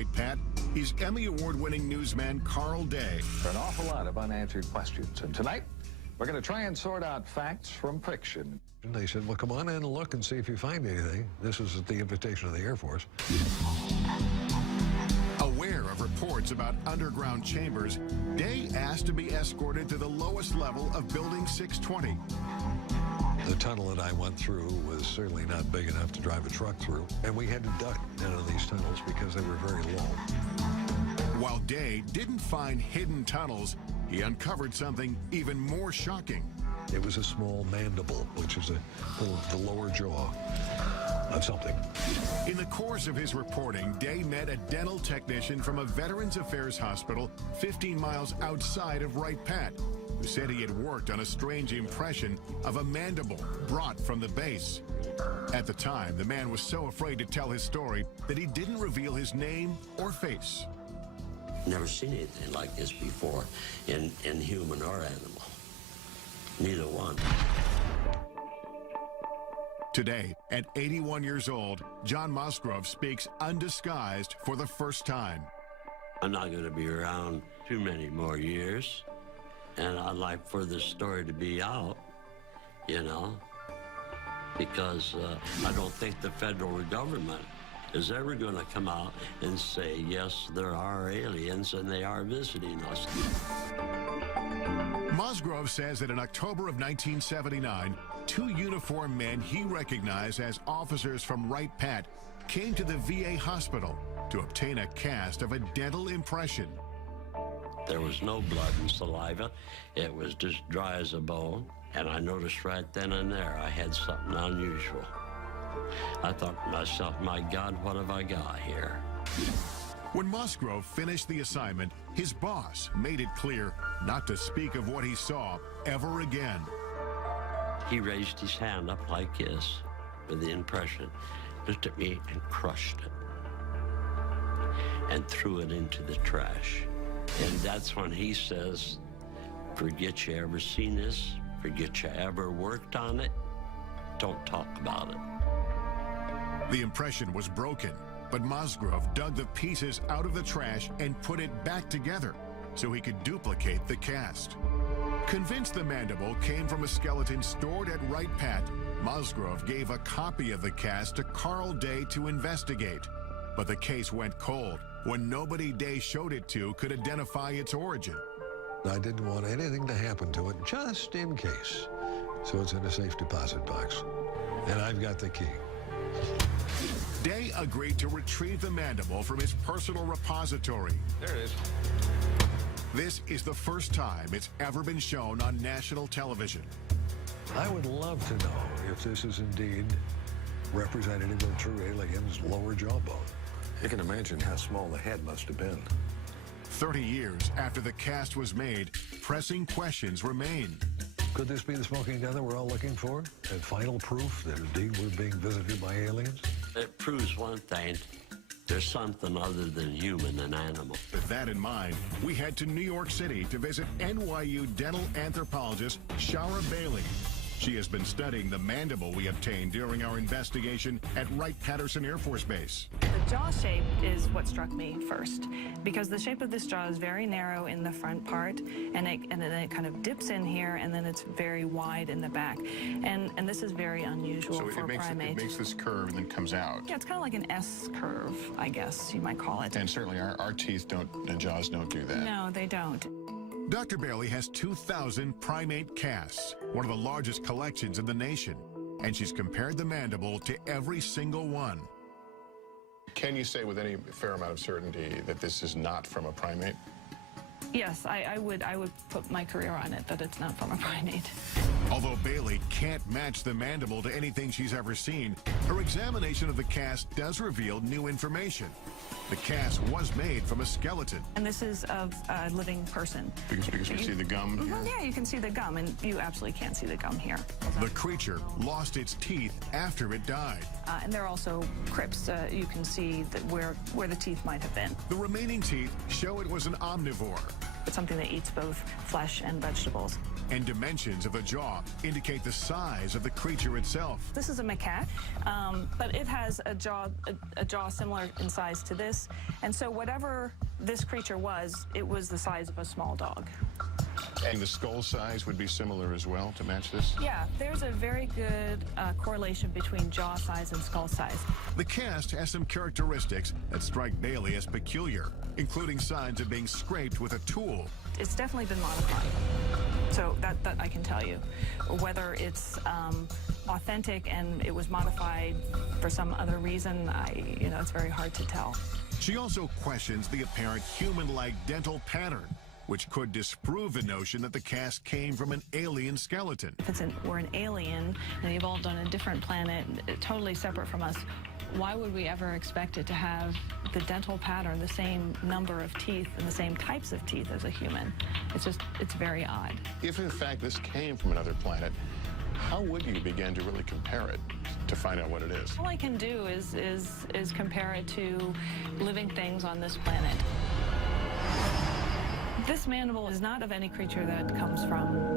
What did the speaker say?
Right Pat. He's Emmy Award-winning newsman Carl Day. An awful lot of unanswered questions. And tonight, we're going to try and sort out facts from fiction. And they said, well, come on in and look and see if you find anything. This is at the invitation of the Air Force. Aware of reports about underground chambers, Day asked to be escorted to the lowest level of Building 620. The tunnel that I went through was certainly not big enough to drive a truck through, and we had to duck into these tunnels because they were very low. While Day didn't find hidden tunnels, he uncovered something even more shocking. It was a small mandible, which is the lower jaw of something. In the course of his reporting, Day met a dental technician from a Veterans Affairs hospital 15 miles outside of Wright Pat, who said he had worked on a strange impression of a mandible brought from the base. At the time, the man was so afraid to tell his story that he didn't reveal his name or face. Never seen anything like this before in human or animal. Neither one. Today, at 81 years old, John Musgrove speaks undisguised for the first time. I'm not going to be around too many more years, and I'd like for this story to be out, you know, because I don't think the federal government is ever going to come out and say, yes, there are aliens and they are visiting us. Musgrove says that in October of 1979, two uniformed men he recognized as officers from Wright Pat came to the VA hospital to obtain a cast of a dental impression. There was no blood and saliva. It was just dry as a bone. And I noticed right then and there I had something unusual. I thought to myself, my God, what have I got here? When Musgrove finished the assignment, his boss made it clear not to speak of what he saw ever again. He raised his hand up like this with the impression, looked at me and crushed it and threw it into the trash. And that's when he says, forget you ever seen this, forget you ever worked on it, don't talk about it. The impression was broken, but Musgrove dug the pieces out of the trash and put it back together so he could duplicate the cast. Convinced the mandible came from a skeleton stored at Wright Pat, Musgrove gave a copy of the cast to Carl Day to investigate. But the case went cold when nobody Day showed it to could identify its origin. I didn't want anything to happen to it, just in case. So it's in a safe deposit box. And I've got the key. Day agreed to retrieve the mandible from his personal repository. There it is. This is the first time it's ever been shown on national television. I would love to know if this is indeed representative of true aliens' lower jawbone. You can imagine how small the head must have been. 30 years after the cast was made, pressing questions remain. Could this be the smoking gun that we're all looking for? And final proof that indeed we're being visited by aliens? It proves one thing, there's something other than human and animal. With that in mind, we head to New York City to visit NYU dental anthropologist Shara Bailey. She has been studying the mandible we obtained during our investigation at Wright-Patterson Air Force Base. The jaw shape is what struck me first, because the shape of this jaw is very narrow in the front part, and then it kind of dips in here, and then it's very wide in the back. And this is very unusual for a primate. It makes this curve and then comes out. Yeah, it's kind of like an S curve, I guess you might call it. And certainly our teeth and jaws don't do that. No, they don't. Dr. Bailey has 2,000 primate casts, one of the largest collections in the nation, and she's compared the mandible to every single one. Can you say with any fair amount of certainty that this is not from a primate? Yes, I would put my career on it that it's not from a primate. Although Bailey can't match the mandible to anything she's ever seen, her examination of the cast does reveal new information. The cast was made from a skeleton. And this is of a living person. Because we see the gum here? Yeah, you can see the gum, and you absolutely can't see the gum here. The creature lost its teeth after it died. And there are also crypts. You can see that where the teeth might have been. The remaining teeth show it was an omnivore. It's something that eats both flesh and vegetables. and dimensions of the jaw indicate the size of the creature itself. This is a macaque, but it has a jaw similar in size to this. And so whatever this creature was, it was the size of a small dog. And the skull size would be similar as well to match this? Yeah, there's a very good correlation between jaw size and skull size. The cast has some characteristics that strike Bailey as peculiar, including signs of being scraped with a tool. It's definitely been modified. So that I can tell you. Whether it's authentic and it was modified for some other reason, it's very hard to tell. She also questions the apparent human-like dental pattern, which could disprove the notion that the cast came from an alien skeleton. If we're an alien and evolved on a different planet, totally separate from us, why would we ever expect it to have the dental pattern, the same number of teeth and the same types of teeth as a human? It's very odd. If in fact this came from another planet, how would you begin to really compare it to find out what it is? All I can do is compare it to living things on this planet. This mandible is not of any creature that comes from